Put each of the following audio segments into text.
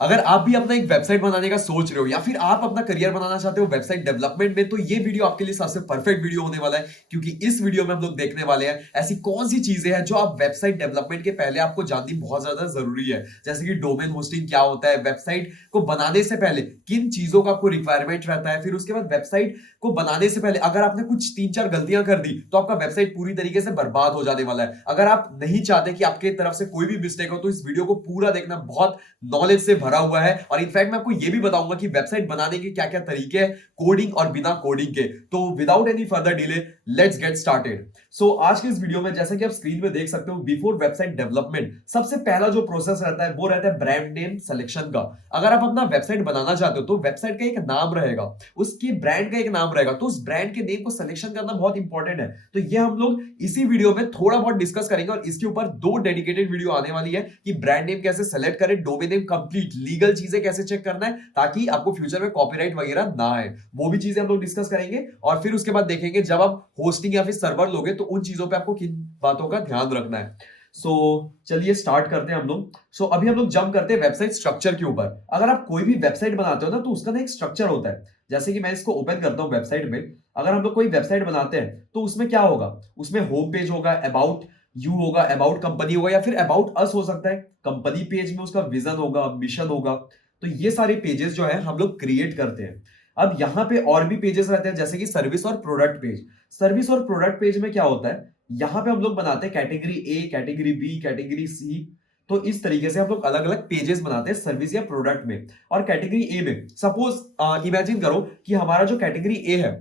अगर आप भी अपना एक वेबसाइट बनाने का सोच रहे हो या फिर आप अपना करियर बनाना चाहते हो वेबसाइट डेवलपमेंट में, तो ये वीडियो आपके लिए सबसे परफेक्ट वीडियो होने वाला है। क्योंकि इस वीडियो में हम लोग देखने वाले हैं ऐसी कौन सी चीजें हैं जो आप वेबसाइट डेवलपमेंट के पहले आपको जाननी बहुत ज्यादा जरूरी है। जैसे कि डोमेन होस्टिंग क्या होता है, वेबसाइट को बनाने से पहले किन चीजों का आपको रिक्वायरमेंट रहता है, फिर उसके बाद वेबसाइट को बनाने से पहले अगर आपने कुछ 3-4 गलतियां कर दी तो आपका वेबसाइट पूरी तरीके से बर्बाद हो जाने वाला है। अगर आप नहीं चाहते कि आपके तरफ से कोई भी मिस्टेक हो तो इस वीडियो को पूरा देखना, बहुत नॉलेज से भरा हुआ है। और इनफैक्ट मैं आपको यह भी बताऊंगा कि वेबसाइट बनाने के क्या क्या तरीके हैं, कोडिंग और बिना कोडिंग के। तो without any further delay let's get started. So आज के इस वीडियो में जैसा कि आप स्क्रीन पे देख सकते हो, बिफोर वेबसाइट डेवलपमेंट सबसे पहला जो प्रोसेस रहता है वो रहता है ब्रांड नेम सिलेक्शन का। अगर आप अपना वेबसाइट बनाना चाहते हो तो वेबसाइट का एक नाम रहेगा, उसकी ब्रांड का एक नाम रहेगा, तो उस ब्रांड के नेम को सिलेक्शन करना बहुत इंपॉर्टेंट है। तो ये हम लोग इसी वीडियो में थोड़ा बहुत डिस्कस करेंगे और इसके ऊपर 2 डेडिकेटेड वीडियो आने वाली है कि ब्रांड नेम कैसे सेलेक्ट करें, डोमेन नेम कंप्लीट लीगल चीजें कैसे चेक करना है ताकि आपको फ्यूचर में कॉपीराइट वगैरह ना आए, वो भी चीजें हम लोग डिस्कस करेंगे। और फिर उसके बाद देखेंगे जब आप होस्टिंग या फिर सर्वर लोगे तो उन चीजों पे आपको किन बातों का ध्यान रखना है। चलिए स्टार्ट करते हैं हम लोग। अभी हम लोग जंप करते हैं वेबसाइट स्ट्रक्चर के ऊपर। अगर आप कोई भी वेबसाइट बनाते हो ना तो उसका ना एक स्ट्रक्चर होता है। जैसे कि मैं इसको ओपन करता हूं वेबसाइट में। अगर हम लोग कोई वेबसाइट बनाते हैं तो उसमें क्या होगा, उसमें होम पेज होगा, अबाउट यू होगा, अबाउट कंपनी होगा या फिर अबाउट अस हो सकता है। कंपनी पेज में उसका विजन होगा, मिशन होगा। तो ये सारे पेजेस जो है हम लोग क्रिएट करते हैं। अब यहाँ पे और भी पेजेस रहते हैं जैसे कि सर्विस और प्रोडक्ट पेज। सर्विस और प्रोडक्ट पेज में क्या होता है, यहां पे हम लोग बनाते हैं category A, category B, category C. तो इस तरीके से हम लोग अलग अलग पेजेस बनाते हैं सर्विस या प्रोडक्ट में। और कैटेगरी ए में सपोज इमेजिन करो कि हमारा जो कैटेगरी ए है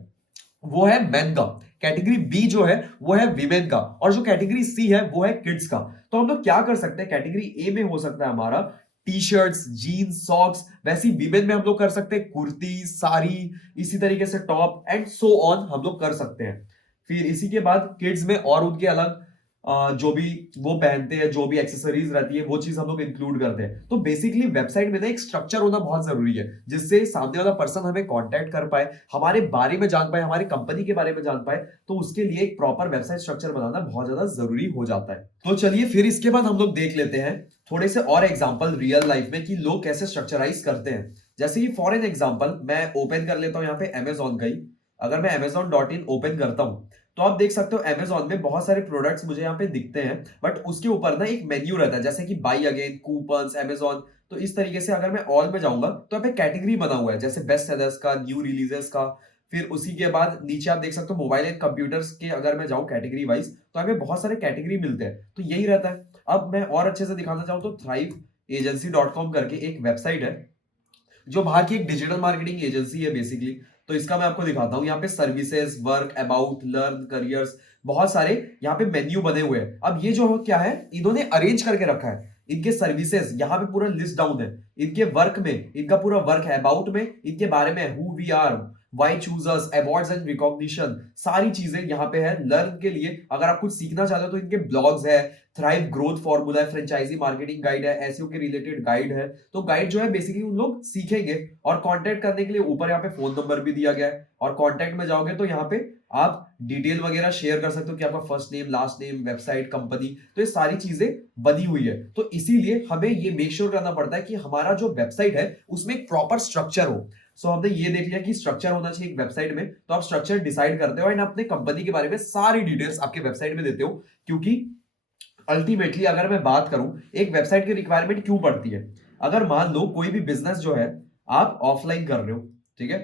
वो है मेन का, कैटेगरी बी जो है वो है वीमेन का, और जो कैटेगरी सी है वो है किड्स का। तो हम लोग क्या कर सकते हैं, कैटेगरी ए में हो सकता है हमारा टी शर्ट्स, जीन्स, सॉक्स। वैसी वीमेन में हम लोग कर सकते हैं कुर्ती, साड़ी, इसी तरीके से टॉप एंड सो ऑन हम लोग कर सकते हैं। फिर इसी के बाद किड्स में और उनके अलग जो भी वो पहनते हैं, जो भी एक्सेसरीज रहती है वो चीज हम लोग इंक्लूड करते हैं। तो बेसिकली वेबसाइट में ना एक स्ट्रक्चर होना बहुत जरूरी है जिससे सामने वाला पर्सन हमें कांटेक्ट कर पाए, हमारे बारे में जान पाए, हमारी कंपनी के बारे में जान पाए। तो उसके लिए एक प्रॉपर वेबसाइट स्ट्रक्चर बनाना बहुत ज्यादा जरूरी हो जाता है। तो चलिए फिर इसके बाद हम लोग देख लेते हैं थोड़े से और एग्जाम्पल रियल लाइफ में कि लोग कैसे स्ट्रक्चराइज करते हैं। जैसे कि फॉर एन एग्जाम्पल मैं ओपन कर लेता हूं यहाँ पे अमेजॉन का ही। अगर मैं amazon.in ओपन करता हूं तो आप देख सकते हो अमेजॉन में बहुत सारे प्रोडक्ट्स मुझे यहाँ पे दिखते हैं। बट उसके ऊपर ना एक मेन्यू रहता है जैसे कि बाई अगेन, कूपन्स, अमेजॉन। तो इस तरीके से अगर मैं ऑल में जाऊंगा तो यहाँ पे कैटेगरी बना हुआ है जैसे बेस्ट सेलर्स का, न्यू रिलीजेस का। फिर उसी के बाद नीचे आप देख सकते हो मोबाइल एंड कंप्यूटर्स के, अगर मैं जाऊं कैटेगरी वाइज तो हमें बहुत सारे कैटेगरी मिलते हैं। तो यही रहता है। अब मैं और अच्छे से दिखाना चाहूँ तो थ्राइव एजेंसी.com करके एक वेबसाइट है जो बाहर की एक डिजिटल मार्केटिंग एजेंसी है बेसिकली। तो इसका मैं आपको दिखाता हूं। यहाँ पे services, work, about, learn, careers, बहुत सारे यहाँ पे मेन्यू बने हुए हैं। अब ये जो क्या है, इन्होंने अरेंज करके रखा है। इनके सर्विसेज यहाँ पे पूरा लिस्ट डाउन है, इनके वर्क में इनका पूरा वर्क है, अबाउट में इनके बारे में हु वी आर, वाई चूजर्स, अवार्ड्स एंड रिकॉग्निशन, सारी चीजें यहाँ पे है। लर्न के लिए अगर आप कुछ सीखना चाहते हो तो इनके ब्लॉग्स है, थ्राइव ग्रोथ फॉर्मूला है, फ्रेंचाइजी मार्केटिंग गाइड है, एसईओ के रिलेटेड गाइड है। तो गाइड जो है बेसिकली उन लोग सीखेंगे। और कांटेक्ट करने के लिए ऊपर यहाँ पे फोन नंबर भी दिया गया है। और कांटेक्ट में जाओगे तो यहाँ पे आप डिटेल वगैरह शेयर कर सकते हो कि आपका first name, last name, website, company. तो ये सारी चीजें बनी हुई है। तो इसीलिए हमें ये मेक श्योर करना पड़ता है कि हमारा जो वेबसाइट है उसमें एक प्रॉपर स्ट्रक्चर हो। हमने ये देख लिया कि स्ट्रक्चर होना चाहिए एक वेबसाइट में। तो आप स्ट्रक्चर डिसाइड करते हो एंड अपने कंपनी के बारे में सारी डिटेल्स आपके वेबसाइट में देते हो। क्योंकि अल्टीमेटली अगर मैं बात करूं एक वेबसाइट की रिक्वायरमेंट क्यों पड़ती है, अगर मान लो कोई भी बिजनेस जो है आप ऑफलाइन कर रहे हो, ठीक है,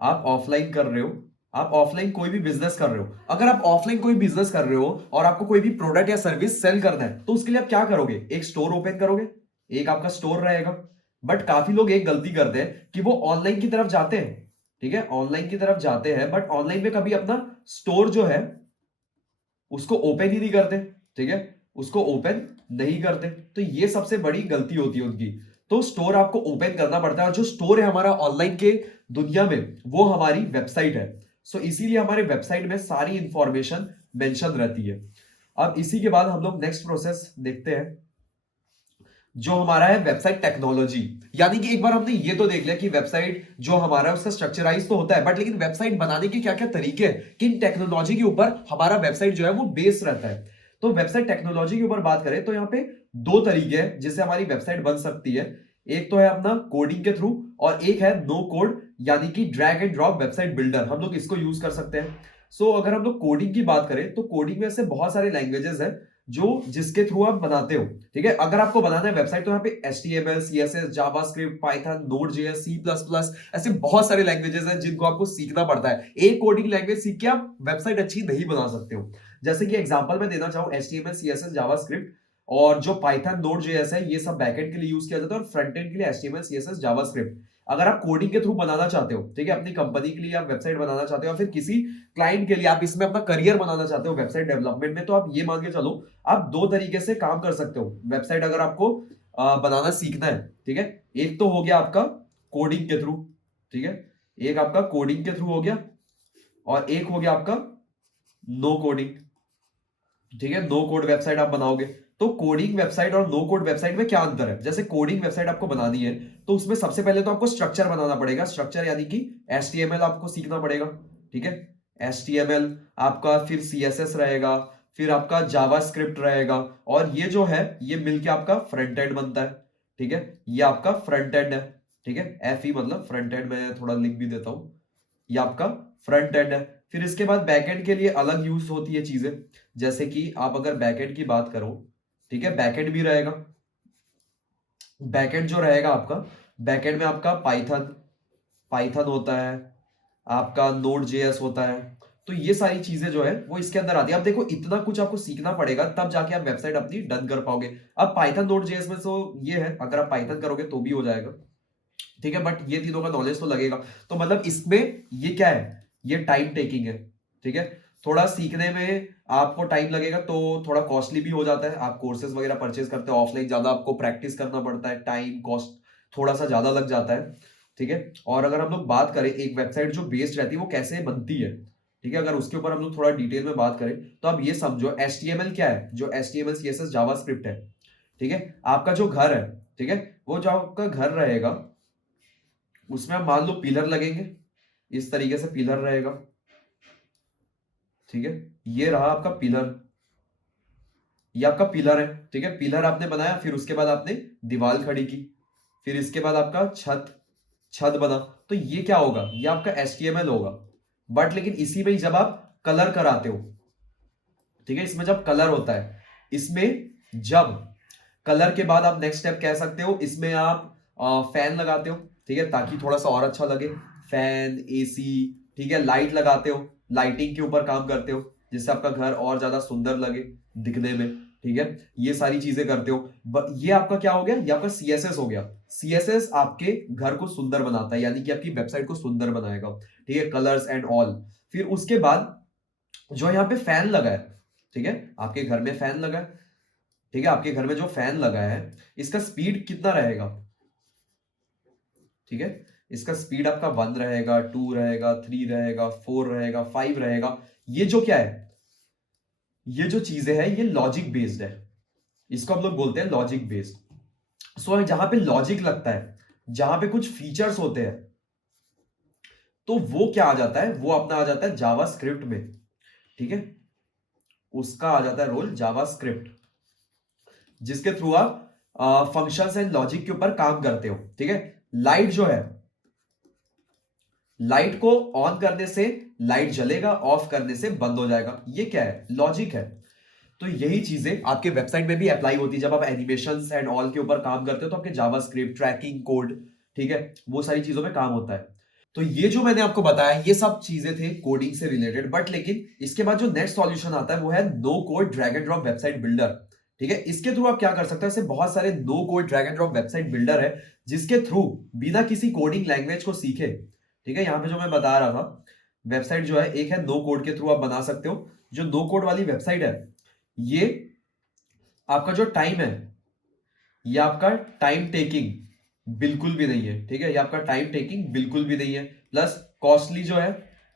आप ऑफलाइन कर रहे हो, आप ऑफलाइन कोई भी बिजनेस कर रहे हो। अगर आप ऑफलाइन कोई बिजनेस कर रहे हो और आपको कोई भी प्रोडक्ट या सर्विस सेल करना है तो उसके लिए आप क्या करोगे, एक स्टोर ओपन करोगे, एक आपका स्टोर रहेगा। बट काफी लोग एक गलती करते हैं कि वो ऑनलाइन की तरफ जाते हैं, ठीक है, ऑनलाइन की तरफ जाते हैं बट ऑनलाइन में कभी अपना स्टोर जो है उसको ओपन ही नहीं करते, ठीक है, उसको ओपन नहीं करते। तो ये सबसे बड़ी गलती होती है उनकी। तो स्टोर आपको ओपन करना पड़ता है और जो स्टोर है हमारा ऑनलाइन के दुनिया में वो हमारी वेबसाइट है। इसीलिए हमारे वेबसाइट में सारी इंफॉर्मेशन मेंशन रहती है। अब इसी के बाद हम लोग नेक्स्ट प्रोसेस देखते हैं जो हमारा है वेबसाइट टेक्नोलॉजी। यानी कि एक बार हमने ये तो देख लिया कि वेबसाइट जो हमारा है उसका स्ट्रक्चराइज तो होता है, बट लेकिन वेबसाइट बनाने के क्या क्या तरीके हैं, किन टेक्नोलॉजी के ऊपर हमारा वेबसाइट जो है वो बेस रहता है। तो वेबसाइट टेक्नोलॉजी के ऊपर बात करें तो यहाँ पे 2 तरीके हैं जिससे हमारी वेबसाइट बन सकती है। एक तो है अपना कोडिंग के थ्रू, और एक है नो कोड यानी कि drag and drop website builder, हम लोग इसको यूज कर सकते हैं। अगर हम लोग कोडिंग की बात करें तो कोडिंग में ऐसे बहुत सारे लैंग्वेजेस हैं जो जिसके थ्रू आप बनाते हो, ठीक है। अगर आपको बनाना है वेबसाइट तो यहाँ पे HTML, CSS, JavaScript, Python, Node.js, C++, ऐसे बहुत सारे लैंग्वेजेस हैं जिनको आपको सीखना पड़ता है। एक कोडिंग लैंग्वेज सीख के आप वेबसाइट अच्छी नहीं बना सकते हो। जैसे कि एग्जांपल मैं देना चाहूँ, HTML, CSS, जावास्क्रिप्ट और जो पाइथन, नोड.js है, ये सब बैकएंड के लिए यूज किया जाता है और फ्रंट एंड के लिए HTML, CSS, जावास्क्रिप्ट। अगर आप कोडिंग के थ्रू बनाना चाहते हो, ठीक है, अपनी कंपनी के लिए आप वेबसाइट बनाना चाहते हो या फिर किसी क्लाइंट के लिए आप इसमें अपना करियर बनाना चाहते हो वेबसाइट डेवलपमेंट में, तो आप ये मान के चलो आप दो तरीके से काम कर सकते हो वेबसाइट अगर आपको बनाना सीखना है, ठीक है। एक तो हो गया आपका कोडिंग के थ्रू, ठीक है, एक आपका कोडिंग के थ्रू हो गया, और एक हो गया आपका नो कोडिंग, ठीक है। नो कोड वेबसाइट आप बनाओगे तो कोडिंग वेबसाइट और नो कोड वेबसाइट में क्या अंतर है? जैसे कोडिंग वेबसाइट आपको बनानी है तो उसमें सबसे पहले तो आपको स्ट्रक्चर बनाना पड़ेगा, स्ट्रक्चर यानी कि HTML आपको सीखना पड़ेगा, ठीक है। HTML आपका, फिर CSS रहेगा, फिर आपका जावास्क्रिप्ट रहेगा, और ये जो है ये मिलके आपका फ्रंट एंड बनता है, ठीक है। ये आपका फ्रंट एंड है, ठीक है। FE मतलब फ्रंट एंड, मैं थोड़ा लिख भी देता हूं, ये आपका फ्रंट एंड है। फिर इसके बाद बैकएंड के लिए अलग यूज होती है चीजें, जैसे कि आप अगर बैकएंड की बात करो, ठीक है, बैकएंड भी रहेगा। बैकएंड जो रहेगा आपका, बैकएंड में आपका पाइथन पाइथन होता है, आपका नोड.js होता है। तो ये सारी चीजें जो है वो इसके अंदर आती है। अब देखो इतना कुछ आपको सीखना पड़ेगा तब जाके आप वेबसाइट अपनी डन कर पाओगे। अब पाइथन, नोड.js में तो ये है, अगर आप पाइथन करोगे तो भी हो जाएगा, ठीक है, बट ये तीनों का नॉलेज तो लगेगा। तो मतलब इसमें ये क्या है, ये टाइम टेकिंग है, ठीक है। थोड़ा सीखने में आपको टाइम लगेगा तो थोड़ा कॉस्टली भी हो जाता है। आप कोर्सेज वगैरह परचेज करते हो ऑफलाइन, ज्यादा आपको प्रैक्टिस करना पड़ता है, टाइम कॉस्ट थोड़ा सा ज्यादा लग जाता है, ठीक है। और अगर हम लोग बात करें एक वेबसाइट जो बेस्ड रहती है वो कैसे बनती है, ठीक है, अगर उसके ऊपर हम लोग थोड़ा डिटेल में बात करें तो आप ये समझो HTML क्या है, जो HTML, CSS, जावास्क्रिप्ट है, ठीक है। आपका जो घर है, ठीक है, वो जो आपका घर रहेगा उसमें आप मान लो पिलर लगेंगे, इस तरीके से पिलर रहेगा, ठीक है। ये रहा आपका पिलर, ये आपका पिलर है, ठीक है। पिलर आपने बनाया, फिर उसके बाद आपने दीवार खड़ी की, फिर इसके बाद आपका छत छत बना। तो ये क्या होगा, ये आपका HTML होगा। बट लेकिन इसी में ही जब आप कलर कराते हो, ठीक है, इसमें जब कलर होता है, इसमें जब कलर के बाद आप नेक्स्ट स्टेप कह सकते हो, इसमें आप फैन लगाते हो, ठीक है, ताकि थोड़ा सा और अच्छा लगे। फैन, AC, ठीक है, लाइट लगाते हो, लाइटिंग के ऊपर काम करते हो जिससे आपका घर और ज्यादा सुंदर लगे दिखने में, ठीक है। ये सारी चीजें करते हो। ये आपका क्या हो गया, ये आपका CSS हो गया। CSS आपके घर को सुंदर बनाता है, यानी कि आपकी वेबसाइट को सुंदर बनाएगा, ठीक है, कलर्स एंड ऑल। फिर उसके बाद जो यहाँ पे फैन लगा है, ठीक है, आपके घर में फैन लगा है, ठीक है, आपके घर में जो फैन लगा है इसका स्पीड कितना रहेगा, ठीक है, इसका स्पीड आपका 1 रहेगा, 2 रहेगा, 3 रहेगा, 4 रहेगा, 5 रहेगा। ये जो क्या है, ये जो चीजें हैं ये लॉजिक बेस्ड है, इसको हम लोग बोलते हैं लॉजिक बेस्ड। जहां पे लॉजिक लगता है, जहां पे कुछ फीचर्स होते हैं, तो वो क्या आ जाता है, वो अपना आ जाता है जावास्क्रिप्ट में, ठीक है, उसका आ जाता है रोल जावास्क्रिप्ट, जिसके थ्रू आप फंक्शंस एंड लॉजिक के ऊपर काम करते हो, ठीक है। लाइट जो है, लाइट को ऑन करने से लाइट जलेगा, ऑफ करने से बंद हो जाएगा। ये क्या है, लॉजिक है। तो यही चीजें आपके वेबसाइट में भी अप्लाई होती है। जब आप एनिमेशंस एंड ऑल के ऊपर काम करते हो तो आपके जावास्क्रिप्ट, ट्रैकिंग कोड, ठीक है, वो सारी चीजों में काम होता है। तो ये जो मैंने आपको बताया ये सब चीजें थे कोडिंग से रिलेटेड, बट लेकिन इसके बाद जो नेक्स्ट सॉल्यूशन आता है वो है no code drag and drop website builder, ठीक है। इसके थ्रू आप क्या कर सकते हैं, ऐसे बहुत सारे no code drag and drop website builder है जिसके थ्रू बिना किसी कोडिंग लैंग्वेज को सीखे, ठीक है, यहां पे जो मैं बता रहा था वेबसाइट जो है, एक है नो कोड के थ्रू आप बना सकते हो। जो नो कोड वाली वेबसाइट है, ये आपका जो टाइम है, ये आपका टाइम टेकिंग बिल्कुल भी नहीं है, ठीक है, ये आपका टाइम टेकिंग बिल्कुल भी नहीं है। प्लस कॉस्टली जो है,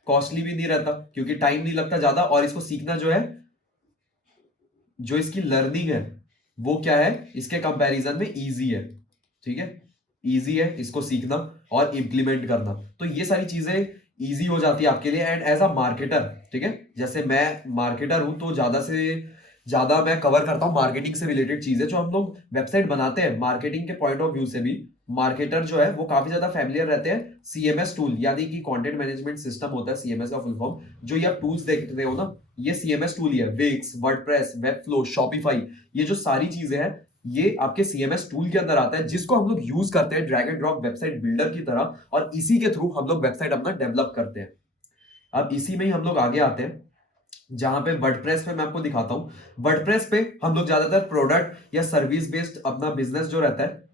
कॉस्टली भी नहीं रहता क्योंकि टाइम नहीं लगता ज्यादा, और इसको सीखना जो है, जो इसकी लर्निंग है वो क्या है, इसके कंपैरिजन में इजी है, ठीक है, इजी है इसको सीखना और इंप्लीमेंट करना। तो ये सारी चीजें इजी हो जाती है आपके लिए। एंड एज अ मार्केटर, ठीक है, जैसे मैं मार्केटर हूं तो ज्यादा से ज्यादा मैं कवर करता हूं मार्केटिंग से रिलेटेड चीजें। जो हम लोग वेबसाइट बनाते हैं मार्केटिंग के पॉइंट ऑफ व्यू से भी, मार्केटर जो है वो काफी ज्यादा फैमिलियर रहते हैं सीएमएस टूल, यानी कि कंटेंट मैनेजमेंट सिस्टम होता है सीएमएस का फुल फॉर्म। जो ये आप टूल्स देख रहे हो ना, ये सीएमएस टूल ही है। विक्स, वर्डप्रेस, वेबफ्लो, शॉपिफाई, ये जो सारी चीजें हैं ये आपके सीएमएस टूल के अंदर आता है, जिसको हम लोग यूज करते हैं drag and drop website builder की तरह, और इसी के थ्रू हम लोग वेबसाइट अपना डेवलप करते हैं। अब इसी में ही हम लोग आगे आते हैं, जहां पे वर्डप्रेस पे मैं आपको दिखाता हूं। वर्डप्रेस पे हम लोग ज्यादातर प्रोडक्ट या सर्विस बेस्ड अपना बिजनेस जो रहता है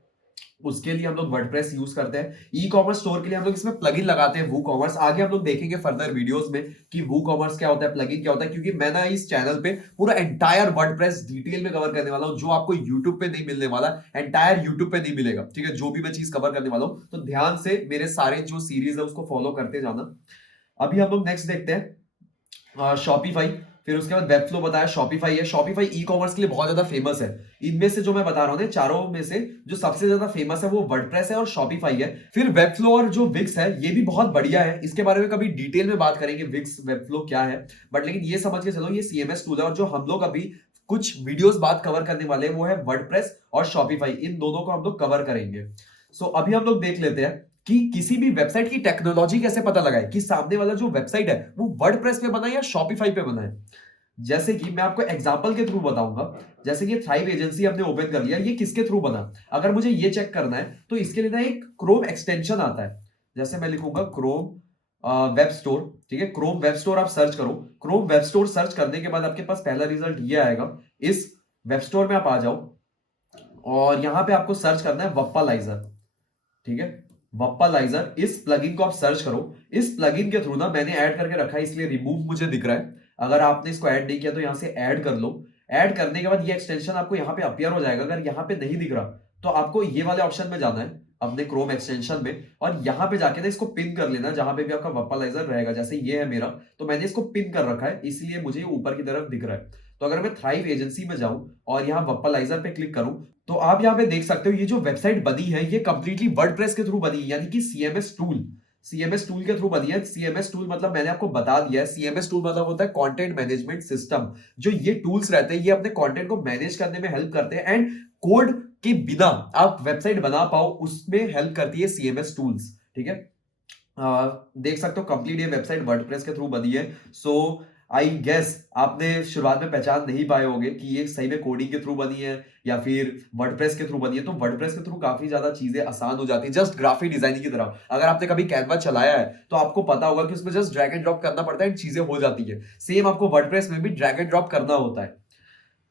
उसके लिए हम लोग वर्डप्रेस यूज करते हैं। ई कॉमर्स स्टोर के लिए हम लोग इसमें प्लगइन लगाते हैं वूकॉमर्स। आगे हम लोग देखेंगे फर्दर वीडियोस में कि वूकॉमर्स क्या होता है, प्लगइन क्या होता है, क्योंकि मैं ना इस चैनल पे पूरा एंटायर वर्डप्रेस डिटेल में कवर करने वाला हूं, जो आपको यूट्यूब पे नहीं मिलने वाला, एंटायर यूट्यूब पे नहीं मिलेगा। ठीक है, जो भी मैं चीज कवर करने वाला हूं, तो ध्यान से मेरे सारे जो सीरीज है उसको फॉलो करते जाना। अभी हम लोग नेक्स्ट देखते हैं शॉपिफाई। फिर उसके बाद वेबफ्लो बताया, शॉपिफाई है। शॉपिफाई ई कॉमर्स के लिए बहुत ज्यादा फेमस है। इनमें से जो मैं बता रहा हूं चारों में से जो सबसे ज्यादा फेमस है वो वर्डप्रेस है और शॉपिफाई है। फिर वेबफ्लो और जो विक्स है ये भी बहुत बढ़िया है, इसके बारे में कभी डिटेल में बात करेंगे विक्स वेबफ्लो क्या है, बट लेकिन ये समझ के चलो ये सीएमएस टूल है। और जो हम लोग अभी कुछ वीडियोस बात कवर करने वाले हैं वो है वर्डप्रेस और शॉपिफाई, इन दोनों को हम लोग कवर करेंगे। सो अभी हम लोग देख लेते हैं कि किसी भी वेबसाइट की टेक्नोलॉजी कैसे पता लगाए कि सामने वाला जो वेबसाइट है वो वर्डप्रेस पे बना है या शॉपिफाई पे बना है। जैसे कि मैं आपको एग्जांपल के थ्रू बताऊंगा। जैसे कि थ्राइव एजेंसी हमने ओपन कर लिया, ये किसके थ्रू बना, अगर मुझे ये चेक करना है तो इसके लिए ना एक क्रोम एक्सटेंशन आता है। जैसे मैं लिखूंगा क्रोम वेब स्टोर। ठीक है, क्रोम वेब स्टोर आप सर्च करो। क्रोम वेब स्टोर सर्च करने के बाद आपके पास पहला रिजल्ट ये आएगा। इस वेब स्टोर में आप आ जाओ और यहां पे आपको सर्च करना है वप्पालाइजर। ठीक है, वप्पालाइजर, इस प्लगइन को आप सर्च करो। इस प्लगइन के थ्रू ना मैंने ऐड करके रखा है, इसलिए रिमूव मुझे दिख रहा है। अगर आपने इसको ऐड नहीं किया तो यहां से ऐड कर लो। ऐड करने के बाद ये एक्सटेंशन आपको यहां पे अपीयर हो जाएगा। अगर यहां पे नहीं दिख रहा तो आपको ये वाले ऑप्शन में जाना है अपने क्रोम एक्सटेंशन में, और यहां पे जाके ना इसको पिन कर लेना जहां पे भी आपका वप्पालाइजर रहेगा। जैसे ये है मेरा, तो मैंने इसको पिन कर रखा है, इसलिए मुझे ये ऊपर की तरफ दिख रहा है। तो अगर मैं थ्राइव एजेंसी में जाऊं और यहाँ वप्पालाइजर पे क्लिक करूं तो आप यहाँ पे देख सकते हो ये जो वेबसाइट बनी है ये कंप्लीटली वर्डप्रेस के थ्रू बनी है, यानी कि सीएमएस टूल के थ्रू बनी है। सीएमएस टूल मतलब मैंने आपको बता दिया है, सीएमएस टूल मतलब होता है कंटेंट मैनेजमेंट सिस्टम। जो ये टूल्स रहते हैं ये अपने कंटेंट को मैनेज करने में हेल्प करते हैं, एंड कोड के बिना आप वेबसाइट बना पाओ उसमें हेल्प करती है सीएमएस टूल्स। ठीक है, देख सकते हो कंप्लीट ये वेबसाइट वर्डप्रेस के थ्रू बनी है। सो आई गेस आपने शुरुआत में पहचान नहीं पाए होंगे कि ये सही में कोडिंग के थ्रू बनी है या फिर वर्डप्रेस के थ्रू बनी है। तो वर्डप्रेस के थ्रू काफी ज्यादा चीजें आसान हो जाती है, जस्ट ग्राफिक डिजाइनिंग की तरह। अगर आपने कभी कैनवा चलाया है तो आपको पता होगा कि उसमें जस्ट ड्रैग एंड ड्रॉप करना पड़ता है, चीजें हो जाती है। सेम आपको वर्डप्रेस में भी ड्रैग एंड ड्रॉप करना होता है।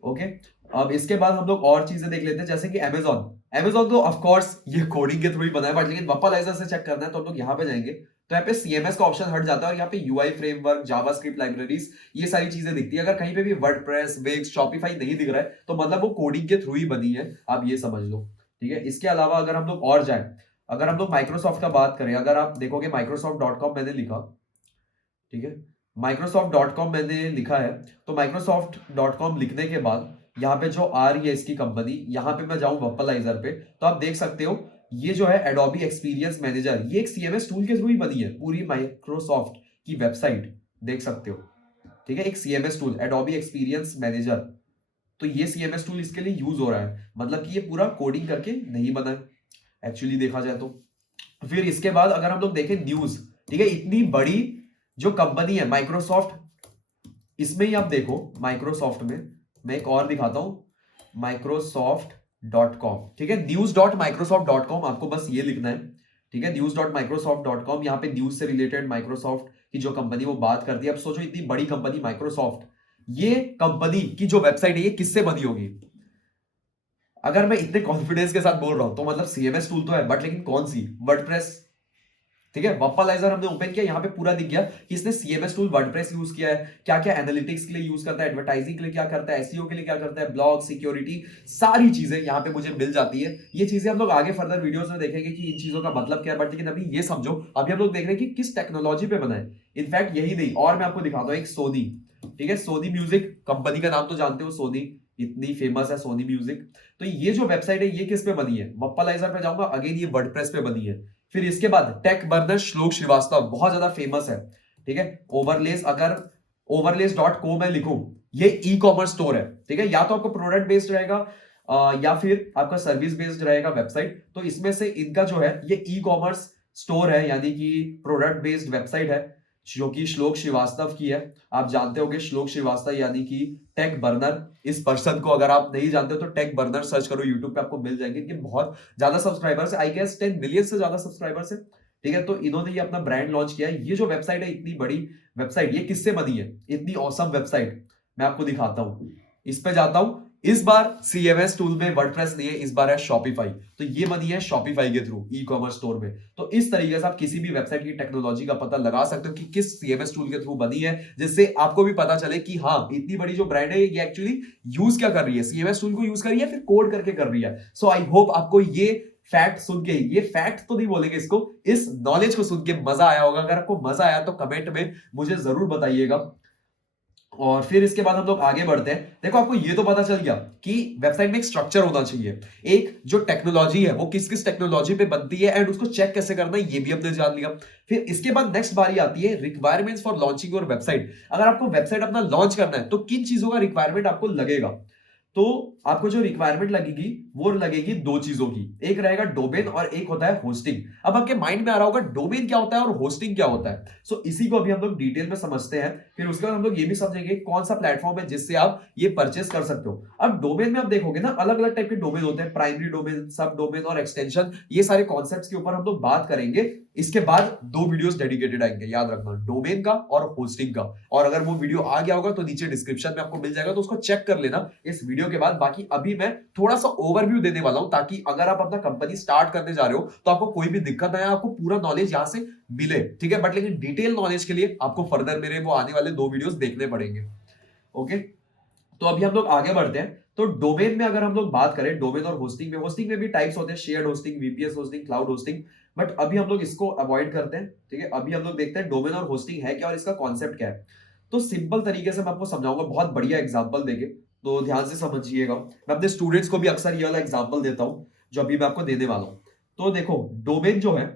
ओके, अब इसके बाद हम लोग और चीजें देख लेते हैं, जैसे कि अमेजॉन तो ऑफ कोर्स ये कोडिंग के थ्रू ही बना है, बट लेकिन वप्पालाइजर से चेक करना है तो हम लोग यहाँ पे जाएंगे। तो यहाँ पे सीएमएस का ऑप्शन हट जाता है और यहाँ पे यूआई फ्रेमवर्क, जावास्क्रिप्ट लाइब्रेरीज, ये सारी चीजें दिखती है। अगर कहीं पे भी वर्डप्रेस, विक्स, शॉपिफाई नहीं दिख रहा है तो मतलब वो कोडिंग के थ्रू ही बनी है, आप ये समझ लो। ठीक है, इसके अलावा अगर हम लोग और जाए, अगर हम लोग माइक्रोसॉफ्ट का बात करें, अगर आप देखोगे माइक्रोसॉफ्ट.com मैंने लिखा। ठीक है, माइक्रोसॉफ्ट.com मैंने लिखा है, तो माइक्रोसॉफ्ट.com लिखने के बाद यहाँ पे जो आ रही है इसकी कंपनी, यहाँ पे मैं जाऊं वप्पालाइजर पे तो आप देख सकते हो ये जो है एडोबी एक्सपीरियंस मैनेजर, ये एक सीएमएस टूल के थ्रू ही बनी है पूरी माइक्रोसॉफ्ट की वेबसाइट, देख सकते हो। ठीक है, एक CMS tool Adobe experience manager, तो ये सीएमएस टूल इसके लिए यूज हो रहा है, मतलब कि ये पूरा कोडिंग करके नहीं बना है एक्चुअली देखा जाए तो। फिर इसके बाद अगर हम लोग देखें न्यूज, ठीक है, इतनी बड़ी जो कंपनी है माइक्रोसॉफ्ट, इसमें ही आप देखो माइक्रोसॉफ्ट में मैं एक और दिखाता हूं, माइक्रोसॉफ्ट.com। ठीक है, news.microsoft.com, आपको बस ये लिखना है। ठीक है, news.microsoft.com, यहाँ पे न्यूज से रिलेटेड माइक्रोसॉफ्ट की जो कंपनी वो बात करती है। अब सोचो इतनी बड़ी कंपनी माइक्रोसॉफ्ट, ये कंपनी की जो वेबसाइट है ये किससे बनी होगी। अगर मैं इतने कॉन्फिडेंस के साथ बोल रहा हूं तो मतलब सीएमएस टूल तो है, बट लेकिन कौन सी, वर्डप्रेस। ठीक है, वप्पालाइजर हमने ओपन किया, यहाँ पे पूरा दिख गया कि इसने सीएमएस टूल वर्डप्रेस यूज किया है, क्या क्या एनालिटिक्स के लिए यूज करता है, एडवर्टाइजिंग के लिए क्या करता है, एसईओ के लिए क्या करता है, ब्लॉग, सिक्योरिटी, सारी चीजें यहाँ पे मुझे मिल जाती है। ये चीजें हम लोग आगे फर्दर वीडियोस में देखेंगे कि इन चीजों का मतलब क्या है, बट लेकिन अभी ये समझो, अभी हम लोग देख रहे हैं कि किस टेक्नोलॉजी पे बना है। इनफैक्ट यही नहीं, और मैं आपको दिखाता हूँ एक सोनी। ठीक है, सोनी म्यूजिक कंपनी का नाम तो जानते हो, सोनी इतनी फेमस है सोनी म्यूजिक। तो ये जो वेबसाइट है ये किस पे बनी है, वप्पालाइजर पे जाऊंगा, अगेन ये वर्डप्रेस पे बनी है। फिर इसके बाद टेक बर्नर श्लोक श्रीवास्तव, बहुत ज्यादा फेमस है। ठीक है, ओवरलेस, अगर ओवरलेस.co मैं लिखूं, ये ई कॉमर्स स्टोर है। ठीक है, या तो आपको प्रोडक्ट बेस्ड रहेगा, या फिर आपका सर्विस बेस्ड रहेगा वेबसाइट, तो इसमें से इनका जो है ये ई कॉमर्स स्टोर है, यानी कि प्रोडक्ट बेस्ड वेबसाइट है, जो कि श्लोक श्रीवास्तव की है। आप जानते होंगे श्लोक श्रीवास्तव यानी कि टेक बर्नर। इस पर्सन को अगर आप नहीं जानते हो तो टेक बर्नर सर्च करो यूट्यूब पे, आपको मिल जाएंगे। इनके बहुत ज्यादा सब्सक्राइबर्स है, आई गेस 10 मिलियन से ज्यादा सब्सक्राइबर्स है। ठीक है, तो इन्होंने ये अपना ब्रांड लॉन्च किया है। ये जो वेबसाइट है, इतनी बड़ी वेबसाइट, ये किससे बनी है, इतनी औसम वेबसाइट, मैं आपको दिखाता हूं। इस पे जाता हूं। इस बार सीएमएस टूल में वर्डप्रेस नहीं है, इस बार है शॉपिफाई। तो ये बनी है शॉपिफाई के थ्रू ई कॉमर्स स्टोर में। तो इस तरीके से आप किसी भी वेबसाइट की टेक्नोलॉजी का पता लगा सकते हो कि किस सीएमएस टूल के थ्रू बनी है, जिससे आपको भी पता चले कि हाँ, इतनी बड़ी जो ब्रांड है ये एक्चुअली यूज क्या कर रही है, सीएमएस टूल को यूज कर रही है, फिर कोड करके कर रही है। सो आई होप आपको ये फैक्ट सुन के, ये फैक्ट तो नहीं बोलेंगे इसको, इस नॉलेज को सुन के मजा आया होगा। अगर आपको मजा आया तो कमेंट में मुझे जरूर बताइएगा। और फिर इसके बाद हम लोग आगे बढ़ते हैं। देखो, आपको ये तो पता चल गया कि वेबसाइट में एक स्ट्रक्चर होना चाहिए, एक जो टेक्नोलॉजी है वो किस किस टेक्नोलॉजी पे बनती है एंड उसको चेक कैसे करना है, ये भी हमने जान लिया। फिर इसके बाद नेक्स्ट बारी आती है requirements for launching your website. अगर आपको वेबसाइट अपना लॉन्च करना है तो किन चीजों का रिक्वायरमेंट आपको लगेगा। तो आपको जो रिक्वायरमेंट लगेगी वो लगेगी दो चीजों की, एक रहेगा डोमेन और एक होता है होस्टिंग। अब आपके माइंड में आ रहा होगा डोमेन क्या होता है और होस्टिंग क्या होता है। सो इसी को अभी हम लोग डिटेल में समझते हैं। फिर उसके बाद हम लोग ये भी समझेंगे कौन सा प्लेटफॉर्म है जिससे आप ये परचेस कर सकते हो। अब डोमेन में आप देखोगे ना, अलग अलग टाइप के डोमेन होते हैं, प्राइमरी डोमेन, सब डोमेन और एक्सटेंशन। ये सारे कॉन्सेप्ट्स के ऊपर हम लोग बात करेंगे। इसके बाद 2 वीडियोस डेडिकेटेड आएंगे, याद रखना, डोमेन का और होस्टिंग का। और अगर वो वीडियो आ गया होगा तो नीचे डिस्क्रिप्शन में आपको मिल जाएगा, तो उसको चेक कर लेना इस वीडियो के बाद। बाकी अभी मैं थोड़ा सा ओवरव्यू देने वाला हूं, ताकि अगर आप अपना कंपनी स्टार्ट करने जा रहे हो तो आपको कोई भी दिक्कत ना आए, आपको पूरा नॉलेज यहां से मिले। ठीक है, बट लेकिन डिटेल नॉलेज के लिए आपको फर्दर मेरे वो आने वाले 2 वीडियोस देखने पड़ेंगे। ओके, तो अभी हम लोग आगे बढ़ते हैं। तो डोमेन में अगर हम लोग बात करें, डोमेन और होस्टिंग में भी टाइप्स होते हैं, shared hosting, VPS hosting, cloud hosting. But अभी हम लोग इसको अवॉइड करते हैं। ठीक है, अभी हम लोग देखते हैं डोमेन और होस्टिंग है क्या और इसका कॉन्सेप्ट क्या है। तो सिंपल तरीके से मैं आपको समझाऊंगा, बहुत बढ़िया एग्जांपल देके, तो ध्यान से समझिएगा। मैं अपने स्टूडेंट्स को भी अक्सर ये वाला एग्जांपल देता हूं जो अभी मैं आपको देने वाला हूं। तो देखो, डोमेन जो है,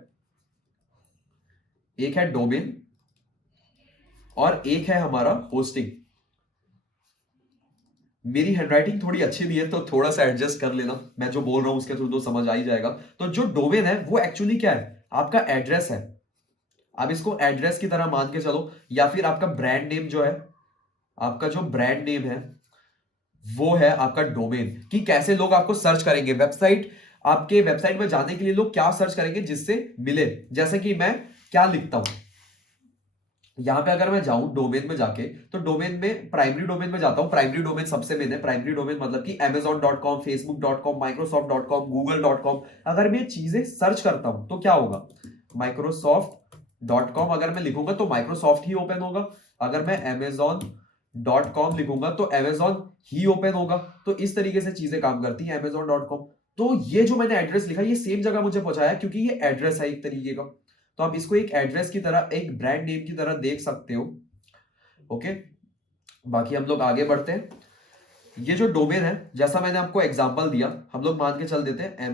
एक है डोमेन और एक है हमारा होस्टिंग। मेरी हैंडराइटिंग थोड़ी अच्छी नहीं है तो थोड़ा सा एडजस्ट कर लेना, मैं जो बोल रहा हूं उसके थ्रू तो समझ आ ही जाएगा। तो जो डोमेन है वो एक्चुअली क्या है, आपका एड्रेस है। आप इसको एड्रेस की तरह मान के चलो, या फिर आपका ब्रांड नेम जो है, आपका जो ब्रांड नेम है वो है आपका डोमेन। कि कैसे लोग आपको सर्च करेंगे, वेबसाइट, आपके वेबसाइट में जाने के लिए लोग क्या सर्च करेंगे जिससे मिले। जैसे कि मैं क्या लिखता हूं, यहां पे अगर मैं जाऊं डोमेन में जाके, तो डोमेन में प्राइमरी डोमेन में जाता हूं। प्राइमरी डोमेन सबसे मेन है। प्राइमरी डोमेन मतलब कि amazon.com, facebook.com, microsoft.com, google.com। अगर मैं चीजें सर्च करता हूं तो क्या होगा, microsoft.com अगर मैं लिखूंगा तो माइक्रोसॉफ्ट ही ओपन होगा। अगर मैं amazon.com लिखूंगा तो amazon ही ओपन होगा। तो इस तरीके से चीजें काम करती है amazon.com। तो ये जो मैंने एड्रेस लिखा, ये सेम जगह मुझे पहुंचाया क्योंकि ये एड्रेस है एक तरीके का। तो आप इसको एक एड्रेस की तरह, एक ब्रांड नेम की तरह देख सकते हो। ओके, बाकी हम लोग आगे बढ़ते हैं। ये जो डोमेन है, जैसा मैंने आपको एग्जांपल दिया, हम लोग मान के चल देते हैं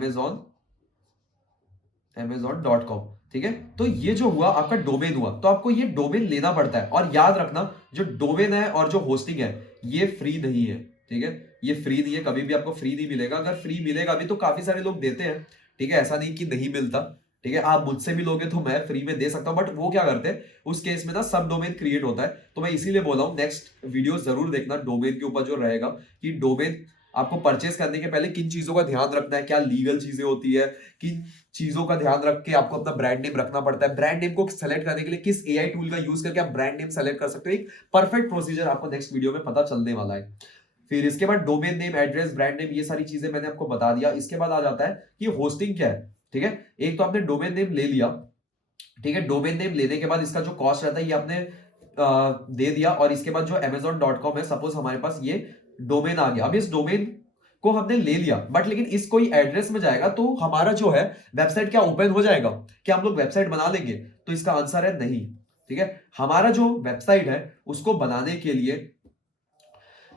amazon.com। ठीक है, तो ये जो हुआ आपका डोमेन हुआ, तो आपको ये डोमेन लेना पड़ता है। और याद रखना, जो डोमेन है और जो होस्टिंग है ये फ्री नहीं है। ठीक है, ये फ्री नहीं है, कभी भी आपको फ्री नहीं मिलेगा। अगर फ्री मिलेगा भी तो काफी सारे लोग देते हैं। ठीक है, ऐसा नहीं कि नहीं मिलता। ठीक है, आप मुझसे भी लोगे तो मैं फ्री में दे सकता हूं, बट वो क्या करते हैं, उस केस में ना सब डोमेन क्रिएट होता है। तो मैं इसीलिए बोला हूं नेक्स्ट वीडियो जरूर देखना डोमेन के ऊपर जो रहेगा, कि डोमेन आपको परचेस करने के पहले किन चीजों का ध्यान रखना है, क्या लीगल चीजें होती है, किन चीजों का ध्यान रख के आपको अपना ब्रांड नेम रखना पड़ता है। ब्रांड नेम को सेलेक्ट करने के लिए किस एआई टूल का यूज करके आप ब्रांड नेम सेलेक्ट कर सकते हो। एक परफेक्ट प्रोसीजर आपको नेक्स्ट वीडियो में पता चलने वाला है। फिर इसके बाद domain name, address, brand name, ये सारी चीजें मैंने आपको बता दिया। इसके बाद आ जाता है कि होस्टिंग क्या है। ठीक है, एक तो आपने डोमेन नेम ले लिया। ठीक है, डोमेन नेम लेने के बाद इसका जो कॉस्ट रहता है ये आपने दे दिया। और इसके बाद जो amazon.com है, सपोज हमारे पास ये डोमेन आ गया। अब इस डोमेन को हमने ले लिया, बट लेकिन इस कोई एड्रेस में जाएगा तो हमारा जो है वेबसाइट क्या ओपन हो जाएगा, क्या हम लोग वेबसाइट बना लेंगे? तो इसका आंसर है नहीं। ठीक है, हमारा जो वेबसाइट है उसको बनाने के लिए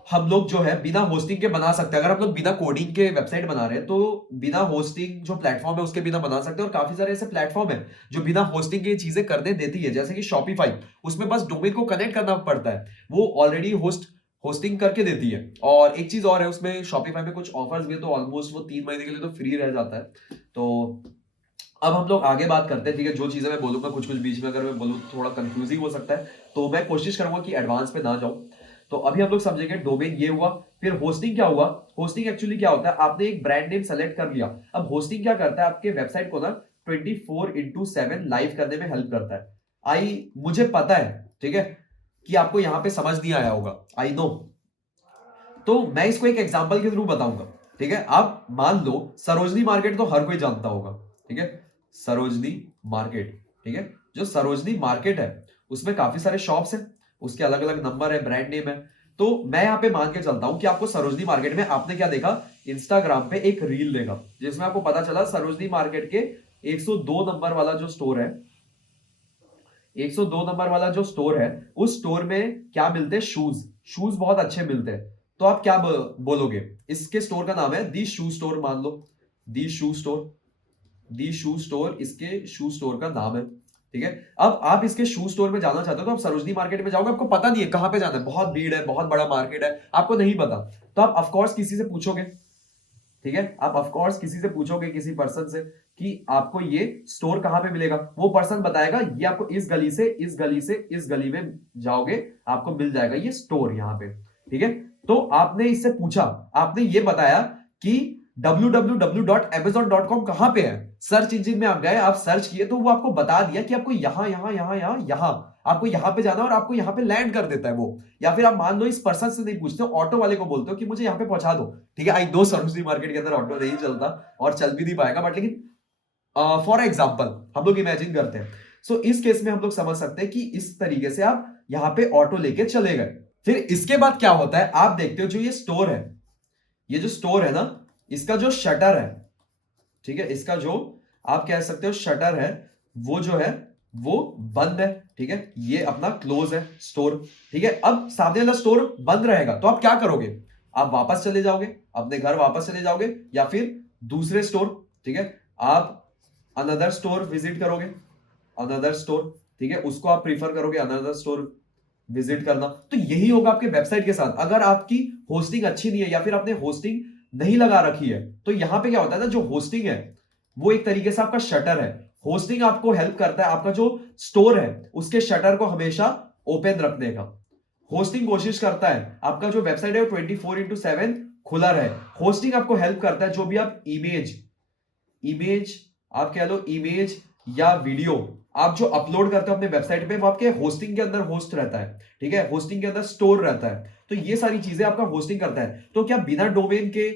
हम लोग जो है बिना होस्टिंग के बना सकते हैं। अगर हम लोग बिना कोडिंग के वेबसाइट बना रहे हैं तो बिना होस्टिंग जो प्लेटफॉर्म है उसके बिना बना सकते हैं। और काफी सारे ऐसे प्लेटफॉर्म है जो बिना होस्टिंग के चीजें करने देती है, जैसे कि शॉपिफाई। उसमें बस डोमेन को कनेक्ट करना पड़ता है, वो ऑलरेडी होस्ट होस्टिंग करके देती है। और एक चीज और है, उसमें शॉपिफाई में कुछ ऑफर्स भी है, तो ऑलमोस्ट वो 3 महीने के लिए तो फ्री रह जाता है। तो अब हम लोग आगे बात करते हैं, ठीक है। जो चीजें मैं बोलूंगा कुछ कुछ बीच में अगर मैं बोलूँ तो थोड़ा कंफ्यूजिंग हो सकता है, तो मैं कोशिश करूंगा कि एडवांस पे ना जाऊं। तो अभी हम लोग समझेंगे डोमेन ये हुआ, फिर होस्टिंग क्या हुआ। होस्टिंग एक्चुअली क्या होता है, आपने एक ब्रांड नेम सेलेक्ट कर लिया। अब होस्टिंग क्या करता है, आपके वेबसाइट को ना 24/7 लाइव करने में हेल्प करता है। मुझे पता है, ठीक है, कि आपको यहां पे समझ नहीं आया होगा, आई नो। तो मैं इसको एक एग्जांपल के थ्रू बताऊंगा, ठीक है। आप मान लो सरोजनी मार्केट तो हर कोई जानता होगा, ठीक है। सरोजनी मार्केट, ठीक है। जो सरोजनी मार्केट है उसमें काफी सारे शॉप्स हैं, उसके अलग अलग नंबर है, ब्रांड नेम है। तो मैं यहां पे मान के चलता हूं कि आपको सरोजनी मार्केट में आपने क्या देखा, इंस्टाग्राम पे एक रील देखा जिसमें आपको पता चला सरोजनी मार्केट के 102 नंबर वाला जो स्टोर है, 102 नंबर वाला जो स्टोर है, उस स्टोर में क्या मिलते हैं, शूज। शूज बहुत अच्छे मिलते हैं। तो आप क्या बोलोगे, इसके स्टोर का नाम है दी शू स्टोर, मान लो दी शू स्टोर। दी शू स्टोर इसके शू स्टोर का नाम है, ठीक है। अब आप इसके शू स्टोर में जाना चाहते हो तो आप सरोजनी मार्केट में जाओगे, आपको पता नहीं है कहां पे जाना है, बहुत भीड़ है, बहुत बड़ा मार्केट है, आपको नहीं पता। तो आप ऑफकोर्स किसी से पूछोगे, ठीक है। आप ऑफ कोर्स किसी से पूछोगे, किसी पर्सन से, कि आपको ये स्टोर कहां पे मिलेगा। वो पर्सन बताएगा ये आपको इस गली से इस गली से इस गली में जाओगे, आपको मिल जाएगा ये स्टोर यहां पे, ठीक है। तो आपने इससे पूछा, आपने ये बताया कि www.amazon.com कहां पे है। सर्च इंजिन में आप गए, आप सर्च किए, तो वो आपको बता दिया कि आपको यहां यहां यहां यहां यहां आपको यहां पे जाना है, और आपको यहां पे लैंड कर देता है वो। या फिर आप मान लो इस पर्सन से नहीं पूछते, ऑटो वाले को बोलते हो कि मुझे यहां पे पहुंचा दो, ठीक है। आई नो सरोजनी मार्केट के अंदर ऑटो नहीं चलता और चल भी नहीं पाएगा, बट लेकिन फॉर एग्जाम्पल हम लोग इमेजिन करते हैं। सो इस केस में हम लोग समझ सकते हैं कि इस तरीके से आप यहां पे ऑटो लेके चले गए। फिर इसके बाद क्या होता है, आप देखते हो जो ये स्टोर है, ये जो स्टोर है ना, इसका जो शटर है, ठीक है, इसका जो आप कह सकते हो शटर है, वो जो है वो बंद है, ठीक है। ये अपना क्लोज है स्टोर, ठीक है। अब सामने वाला स्टोर बंद रहेगा तो आप क्या करोगे, आप वापस चले जाओगे, अपने घर वापस चले जाओगे, या फिर दूसरे स्टोर, ठीक है, आप अनदर स्टोर विजिट करोगे, अनदर स्टोर, ठीक है, उसको आप प्रीफर करोगे अनदर स्टोर विजिट करना। तो यही होगा आपके वेबसाइट के साथ। अगर आपकी होस्टिंग अच्छी नहीं है या फिर आपने होस्टिंग नहीं लगा रखी है, तो यहां पे क्या होता है ना, जो होस्टिंग है वो एक तरीके से आपका शटर है। होस्टिंग आपको हेल्प करता है आपका जो स्टोर है उसके शटर को हमेशा ओपन रखने का। होस्टिंग कोशिश करता है आपका जो वेबसाइट है वो 24/7 खुला रहे। होस्टिंग आपको हेल्प करता है जो भी आप इमेज इमेज आप कह लो इमेज या वीडियो आप जो अपलोड करते हो अपने वेबसाइट पे, वो आपके होस्टिंग के अंदर होस्ट रहता है, ठीक है, होस्टिंग के अंदर स्टोर रहता है। तो ये सारी चीजें आपका होस्टिंग करता है। तो क्या बिना डोमेन के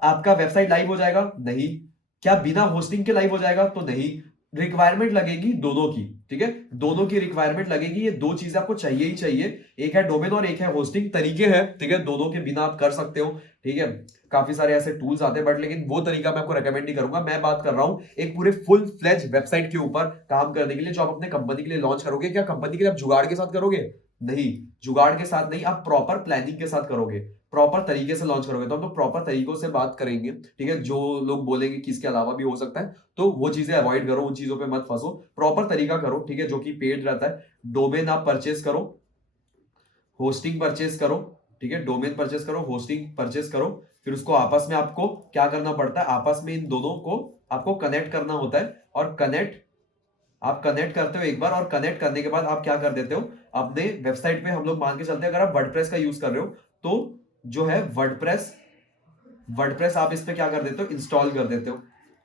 आपका वेबसाइट लाइव हो जाएगा? नहीं। क्या बिना होस्टिंग के लाइव हो जाएगा? तो नहीं। रिक्वायरमेंट लगेगी दोनों की, ठीक है, दोनों की रिक्वायरमेंट लगेगी। ये दो चीजें आपको चाहिए ही चाहिए, एक है डोमेन और एक है होस्टिंग। तरीके हैं, ठीक है, दोनों के बिना आप कर सकते हो, ठीक है। काफी सारे ऐसे टूल्स आते हैं, बट लेकिन वो तरीका मैं आपको रेकमेंड नहीं करूंगा। मैं बात कर रहा हूं एक पूरे फुल फ्लेज वेबसाइट के ऊपर काम करने के लिए, जो आप अपने कंपनी के लिए लॉन्च करोगे। क्या कंपनी के लिए आप जुगाड़ के साथ करोगे? नहीं, जुगाड़ के साथ नहीं, आप प्रॉपर प्लानिंग के साथ करोगे, प्रॉपर तरीके से लॉन्च करोगे। तो हम लोग प्रॉपर तरीकों से बात करेंगे, ठीक है। जो लोग बोलेंगे कि इसके अलावा भी हो सकता है, तो वो चीजें अवॉइड करो, उन चीजों पे मत फंसो, प्रॉपर तरीका करो, ठीक है, जो कि पेड रहता है। डोमेन आप परचेस करो, होस्टिंग परचेस करो, ठीक है, डोमेन परचेस करो, होस्टिंग परचेस करो। फिर उसको आपस में आपको क्या करना पड़ता है, आपस में इन दोनों को आपको कनेक्ट करना होता है। और आप कनेक्ट करते हो एक बार, और कनेक्ट करने के बाद आप क्या कर देते हो, अपने वेबसाइट पे हम लोग मान के चलते हैं, अगर आप वर्डप्रेस का यूज कर रहे हो तो जो है वर्डप्रेस वर्डप्रेस आप इस पे क्या कर देते हो, इंस्टॉल कर देते हो।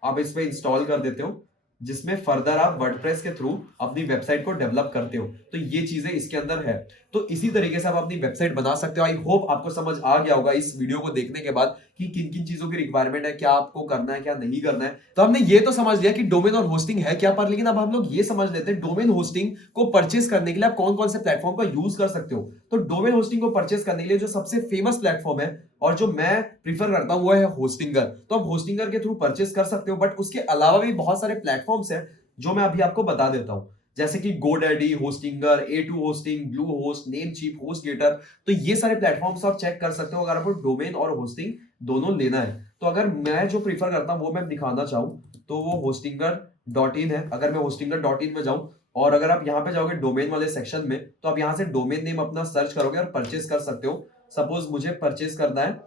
आप इस पे इंस्टॉल कर देते हो, जिसमें फर्दर आप वर्डप्रेस के थ्रू अपनी वेबसाइट को डेवलप करते हो। तो ये चीजें इसके अंदर है। तो इसी तरीके से आप अपनी वेबसाइट बना सकते हो। आई होप आपको समझ आ गया होगा इस वीडियो को देखने के बाद कि किन किन चीजों की रिक्वायरमेंट है, क्या आपको करना है, क्या नहीं करना है। तो हमने ये तो समझ लिया कि डोमेन और होस्टिंग है क्या, पर लेकिन अब हम लोग ये समझ लेते हैं डोमेन होस्टिंग को परचेस करने के लिए आप कौन कौन से प्लेटफॉर्म का यूज कर सकते हो। तो डोमेन होस्टिंग को परचेस करने के लिए जो सबसे फेमस प्लेटफॉर्म है और जो मैं प्रीफर करता हूं वो है होस्टिंगर। तो आप होस्टिंगर के थ्रू परचेस कर सकते हो, बट उसके अलावा भी बहुत सारे प्लेटफॉर्म्स हैं जो मैं अभी आपको बता देता हूं, जैसे कि GoDaddy, Hostinger, A2 hosting, blue host, Namecheap, HostGator. तो ये सारे प्लेटफॉर्म्स आप चेक कर सकते हो अगर आपको डोमेन और होस्टिंग दोनों लेना है। तो अगर मैं जो प्रीफर करता हूं वो मैं दिखाना चाहूं तो वो hostinger.in है। अगर मैं hostinger.in में जाऊं और अगर आप यहां पे जाओगे डोमेन वाले सेक्शन में, तो आप यहां से डोमेन नेम अपना सर्च करोगे और परचेस कर सकते हो। सपोज मुझे परचेज करना है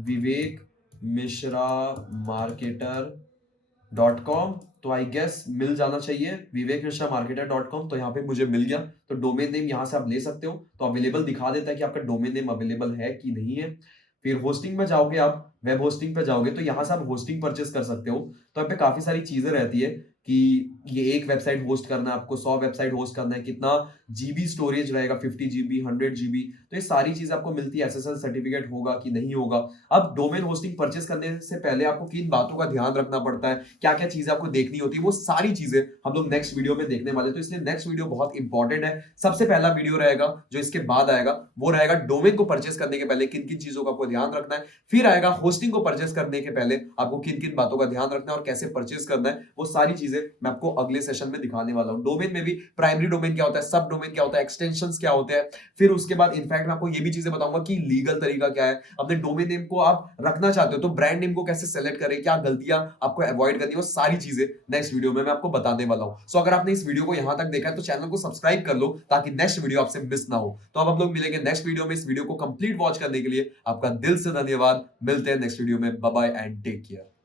विवेक मिश्रा marketer.com, तो आई गेस मिल जाना चाहिए विवेक मिश्रा marketer.com। तो यहाँ पे मुझे मिल गया। तो डोमेन नेम यहाँ से आप ले सकते हो, तो अवेलेबल दिखा देता है कि आपका डोमेन नेम अवेलेबल है कि नहीं है। फिर होस्टिंग में जाओगे, आप वेब होस्टिंग पे जाओगे तो यहाँ से आप होस्टिंग परचेस कर सकते हो। तो यहाँ पे काफी सारी चीजें रहती है कि ये एक वेबसाइट होस्ट करना है आपको, 100 वेबसाइट होस्ट करना है, कितना जीबी स्टोरेज रहेगा, 50 जीबी, 100 जीबी। तो ये सारी चीज आपको मिलती है, एसएसएल सर्टिफिकेट होगा कि नहीं होगा। अब डोमेन होस्टिंग परचेस करने से पहले आपको किन बातों का ध्यान रखना पड़ता है, क्या क्या चीजें आपको देखनी होती है, वो सारी चीजें हम लोग नेक्स्ट वीडियो में देखने वाले हैं। तो इसलिए नेक्स्ट वीडियो बहुत इंपॉर्टेंट है। सबसे पहला वीडियो रहेगा जो इसके बाद आएगा, वो रहेगा डोमेन को परचेस करने के पहले किन किन चीजों का आपको ध्यान रखना है। फिर आएगा होस्टिंग को परचेस करने के पहले आपको किन किन बातों का ध्यान रखना है और कैसे परचेस करना है। वो सारी चीजें मैं आपको अगले सेशन में दिखाने वाला हूं। डोमेन में भी प्राइमरी डोमेन क्या होता है, सब डोमेन क्या होता है, एक्सटेंशंस क्या होते हैं। फिर उसके बाद इनफैक्ट मैं आपको ये भी चीजें बताऊंगा कि लीगल तरीका क्या है। अपने डोमेन नेम को आप रखना चाहते हो तो ब्रांड नेम को कैसे सेलेक्ट करें, क्या गलतियां आपको अवॉइड करनी है, वो सारी चीजें नेक्स्ट वीडियो में मैं आपको बताने वाला हूं। सो अगर आपने इस वीडियो को यहां तक देखा है तो चैनल को सब्सक्राइब कर लो ताकि नेक्स्ट वीडियो आपसे मिस ना हो। तो अब हम लोग मिलेंगे नेक्स्ट वीडियो में। इस वीडियो को कंप्लीट वॉच करने के लिए आपका दिल से धन्यवाद। मिलते हैं नेक्स्ट वीडियो में। Bye bye and take care.